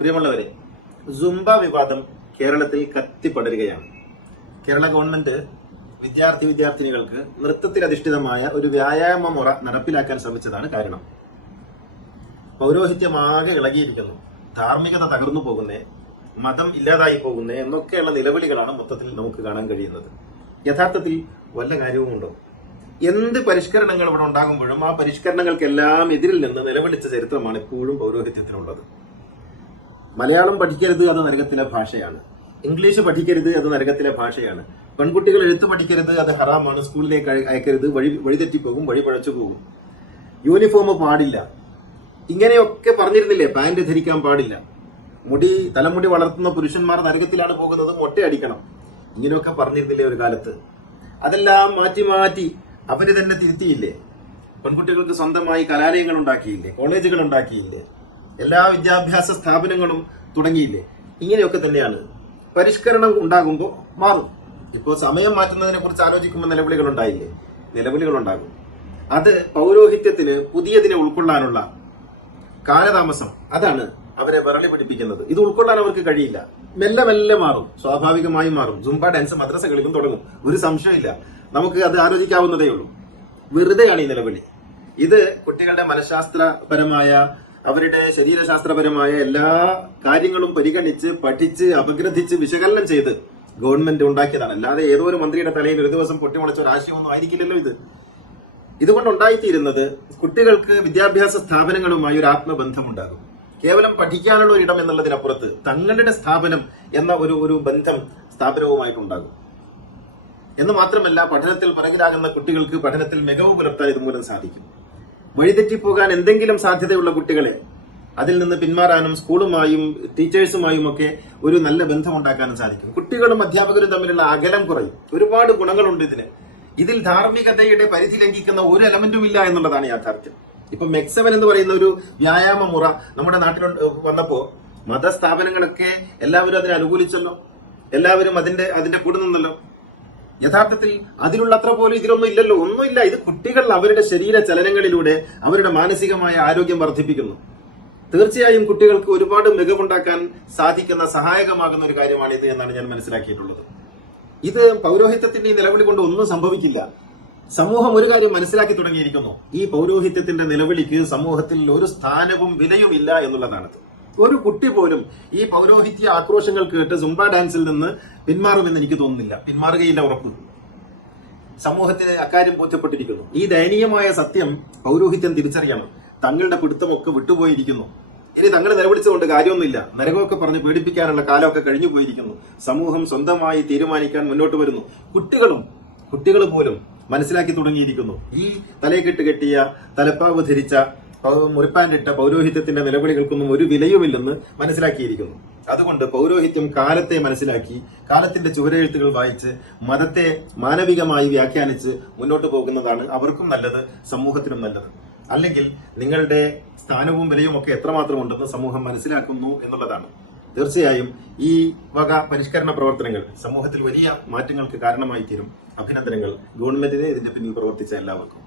പ്രിയമുള്ളവരെ, സുംബ വിവാദം കേരളത്തിൽ കത്തിപ്പടരുകയാണ്. കേരള ഗവൺമെന്റ് വിദ്യാർത്ഥിനികൾക്ക് നൃത്തത്തിൽ അധിഷ്ഠിതമായ ഒരു വ്യായാമ മുറ നടപ്പിലാക്കാൻ ശ്രമിച്ചതാണ് കാരണം. പൗരോഹിത്യമാകെ ഇളകിയിരിക്കുന്നു, ധാർമ്മികത തകർന്നു പോകുന്നേ, മതം ഇല്ലാതായി പോകുന്നേ എന്നൊക്കെയുള്ള നിലവിളികളാണ് മൊത്തത്തിൽ നമുക്ക് കാണാൻ കഴിയുന്നത്. യഥാർത്ഥത്തിൽ വല്ല കാര്യവുമുണ്ടോ? എന്ത് പരിഷ്കരണങ്ങൾ ഇവിടെ ഉണ്ടാകുമ്പോഴും ആ പരിഷ്കരണങ്ങൾക്കെല്ലാം എതിരിൽ നിന്ന് നിലവിളിച്ച ചരിത്രമാണ് എപ്പോഴും പൗരോഹിത്യത്തിനുള്ളത്. മലയാളം പഠിക്കരുത്, അത് നരകത്തിലെ ഭാഷയാണ്. ഇംഗ്ലീഷ് പഠിക്കരുത്, അത് നരകത്തിലെ ഭാഷയാണ്. പെൺകുട്ടികൾ എഴുത്ത് പഠിക്കരുത്, അത് ഹറാമാണ്. സ്കൂളിലേക്ക് അയക്കരുത്, വഴിതെറ്റിപ്പോകും, വഴി പഴച്ചു പോകും. യൂണിഫോം പാടില്ല, ഇങ്ങനെയൊക്കെ പറഞ്ഞിരുന്നില്ലേ? പാന്റ് ധരിക്കാൻ പാടില്ല, തലമുടി വളർത്തുന്ന പുരുഷന്മാർ നരകത്തിലാണ് പോകുന്നത്, മൊട്ടയടിക്കണം, ഇങ്ങനെയൊക്കെ പറഞ്ഞിരുന്നില്ലേ ഒരു കാലത്ത്? അതെല്ലാം മാറ്റി മാറ്റി അവര് തന്നെ തിരുത്തിയില്ലേ? പെൺകുട്ടികൾക്ക് സ്വന്തമായി കലാലയങ്ങൾ ഉണ്ടാക്കിയില്ലേ? കോളേജുകൾ ഉണ്ടാക്കിയില്ലേ? എല്ലാ വിദ്യാഭ്യാസ സ്ഥാപനങ്ങളും തുടങ്ങിയില്ലേ? ഇങ്ങനെയൊക്കെ തന്നെയാണ്. പരിഷ്കരണം ഉണ്ടാകുമ്പോൾ മാറും. ഇപ്പോൾ സമയം മാറ്റുന്നതിനെ കുറിച്ച് ആലോചിക്കുമ്പോൾ നിലവിളികൾ ഉണ്ടായില്ലേ? നിലവിളികൾ ഉണ്ടാകും. അത് പൗരോഹിത്യത്തിന് പുതിയതിനെ ഉൾക്കൊള്ളാനുള്ള കാലതാമസം, അതാണ് അവരെ വിരളി പിടിപ്പിക്കുന്നത്. ഇത് ഉൾക്കൊള്ളാൻ അവർക്ക് കഴിയില്ല. മെല്ലെ മെല്ലെ മാറും, സ്വാഭാവികമായും മാറും. സുംബ ഡാൻസ് മദ്രസകളിലും തുടങ്ങും, ഒരു സംശയമില്ല. നമുക്ക് അത് ആലോചിക്കാവുന്നതേ ഉള്ളൂ. വെറുതെയാണ് ഈ നിലവിളി. ഇത് കുട്ടികളുടെ മനഃശാസ്ത്രപരമായ, അവരുടെ ശരീരശാസ്ത്രപരമായ എല്ലാ കാര്യങ്ങളും പരിഗണിച്ച് പഠിച്ച് അപഗ്രഥിച്ച് വിശകലനം ചെയ്ത് ഗവൺമെന്റ് ഉണ്ടാക്കിയതാണ്. അല്ലാതെ ഏതോ ഒരു മന്ത്രിയുടെ തലയിൽ ഒരു ദിവസം പൊട്ടിമുളച്ച ഒരു ആശയമൊന്നും ആയിരിക്കില്ലല്ലോ ഇത്. ഇതുകൊണ്ടുണ്ടായിത്തീരുന്നത് കുട്ടികൾക്ക് വിദ്യാഭ്യാസ സ്ഥാപനങ്ങളുമായി ഒരു ആത്മബന്ധമുണ്ടാകും. കേവലം പഠിക്കാനുള്ള ഒരു ഇടം എന്നുള്ളതിനപ്പുറത്ത് തങ്ങളുടെ സ്ഥാപനം എന്ന ഒരു ബന്ധം സ്ഥാപനവുമായിട്ടുണ്ടാകും. എന്ന് മാത്രമല്ല, പഠനത്തിൽ പിറകിലാകുന്ന കുട്ടികൾക്ക് പഠനത്തിൽ മികവ് പുലർത്താൻ ഇതുമൂലം സാധിക്കും. വഴിതെറ്റിപ്പോകാൻ എന്തെങ്കിലും സാധ്യതയുള്ള കുട്ടികളെ അതിൽ നിന്ന് പിന്മാറാനും സ്കൂളുമായും ടീച്ചേഴ്സുമായും ഒക്കെ ഒരു നല്ല ബന്ധം ഉണ്ടാക്കാനും സാധിക്കും. കുട്ടികളും അധ്യാപകരും തമ്മിലുള്ള അകലം കുറയും. ഒരുപാട് ഗുണങ്ങളുണ്ട് ഇതിന്. ഇതിൽ ധാർമ്മികതയുടെ പരിധി ലംഘിക്കുന്ന ഒരു എലമെന്റും ഇല്ല എന്നുള്ളതാണ് യാഥാർത്ഥ്യം. ഇപ്പൊ മെക്സവൻ എന്ന് പറയുന്ന ഒരു വ്യായാമ മുറ നമ്മുടെ നാട്ടിൽ വന്നപ്പോ മതസ്ഥാപനങ്ങളൊക്കെ എല്ലാവരും അതിനെ അനുകൂലിച്ചല്ലോ, എല്ലാവരും അതിന്റെ കൂടെ നിന്നല്ലോ. യഥാർത്ഥത്തിൽ അതിലുള്ള അത്ര പോലും ഇതിലൊന്നും ഇല്ലല്ലോ, ഒന്നുമില്ല. ഇത് കുട്ടികൾ അവരുടെ ശരീര ചലനങ്ങളിലൂടെ അവരുടെ മാനസികമായ ആരോഗ്യം വർദ്ധിപ്പിക്കുന്നു. തീർച്ചയായും കുട്ടികൾക്ക് ഒരുപാട് മികവുണ്ടാക്കാൻ സാധിക്കുന്ന, സഹായകമാകുന്ന ഒരു കാര്യമാണിത് എന്നാണ് ഞാൻ മനസ്സിലാക്കിയിട്ടുള്ളത്. ഇത് പൗരോഹിത്യത്തിന്റെ ഈ നിലവിളി കൊണ്ട് ഒന്നും സംഭവിക്കില്ല. സമൂഹം ഒരു കാര്യം മനസ്സിലാക്കി തുടങ്ങിയിരിക്കുന്നു: ഈ പൗരോഹിത്യത്തിന്റെ നിലവിളിക്ക് സമൂഹത്തിൽ ഒരു സ്ഥാനവും വിലയും ഇല്ല എന്നുള്ളതാണ്. ഒരു കുട്ടി പോലും ഈ പൗരോഹിത്യ ആക്രോശങ്ങൾ കേട്ട് സുംബ ഡാൻസിൽ നിന്ന് പിന്മാറുമെന്ന് എനിക്ക് തോന്നുന്നില്ല. പിന്മാറുകയില്ല, ഉറപ്പ്. സമൂഹത്തിന് അക്കാര്യം ബോധ്യപ്പെട്ടിരിക്കുന്നു. ഈ ദയനീയമായ സത്യം പൗരോഹിത്യം തിരിച്ചറിയണം. തങ്ങളുടെ പിടുത്തമൊക്കെ വിട്ടുപോയിരിക്കുന്നു. ഇനി തങ്ങൾ നിലവിളിച്ചുകൊണ്ട് കാര്യമൊന്നുമില്ല. നരകമൊക്കെ പറഞ്ഞ് പേടിപ്പിക്കാനുള്ള കാലമൊക്കെ കഴിഞ്ഞു പോയിരിക്കുന്നു. സമൂഹം സ്വന്തമായി തീരുമാനിക്കാൻ മുന്നോട്ട് വരുന്നു. കുട്ടികൾ പോലും മനസ്സിലാക്കി തുടങ്ങിയിരിക്കുന്നു. ഈ തലയെക്കെട്ട് കെട്ടിയ, തലപ്പാവ് ധരിച്ച, മുറിപ്പാൻഡിട്ട പൗരോഹിത്യത്തിന്റെ നിലവിളികൾക്കൊന്നും ഒരു വിലയുമില്ലെന്ന് മനസ്സിലാക്കിയിരിക്കുന്നു. അതുകൊണ്ട് പൗരോഹിത്യം കാലത്തെ മനസ്സിലാക്കി, കാലത്തിന്റെ ചുവരെഴുത്തുകൾ വായിച്ച്, മതത്തെ മാനവികമായി വ്യാഖ്യാനിച്ച് മുന്നോട്ട് പോകുന്നതാണ് അവർക്കും നല്ലത്, സമൂഹത്തിനും നല്ലത്. അല്ലെങ്കിൽ നിങ്ങളുടെ സ്ഥാനവും വിലയും ഒക്കെ എത്രമാത്രം ഉണ്ടെന്ന് സമൂഹം മനസ്സിലാക്കുന്നു എന്നുള്ളതാണ്. തീർച്ചയായും ഈ വക പരിഷ്കരണ പ്രവർത്തനങ്ങൾ സമൂഹത്തിൽ വലിയ മാറ്റങ്ങൾക്ക് കാരണമായി തീരും. അഭിനന്ദനങ്ങൾ ഗവൺമെന്റിനെ, ഇതിന്റെ പിന്നിൽ പ്രവർത്തിച്ച എല്ലാവർക്കും.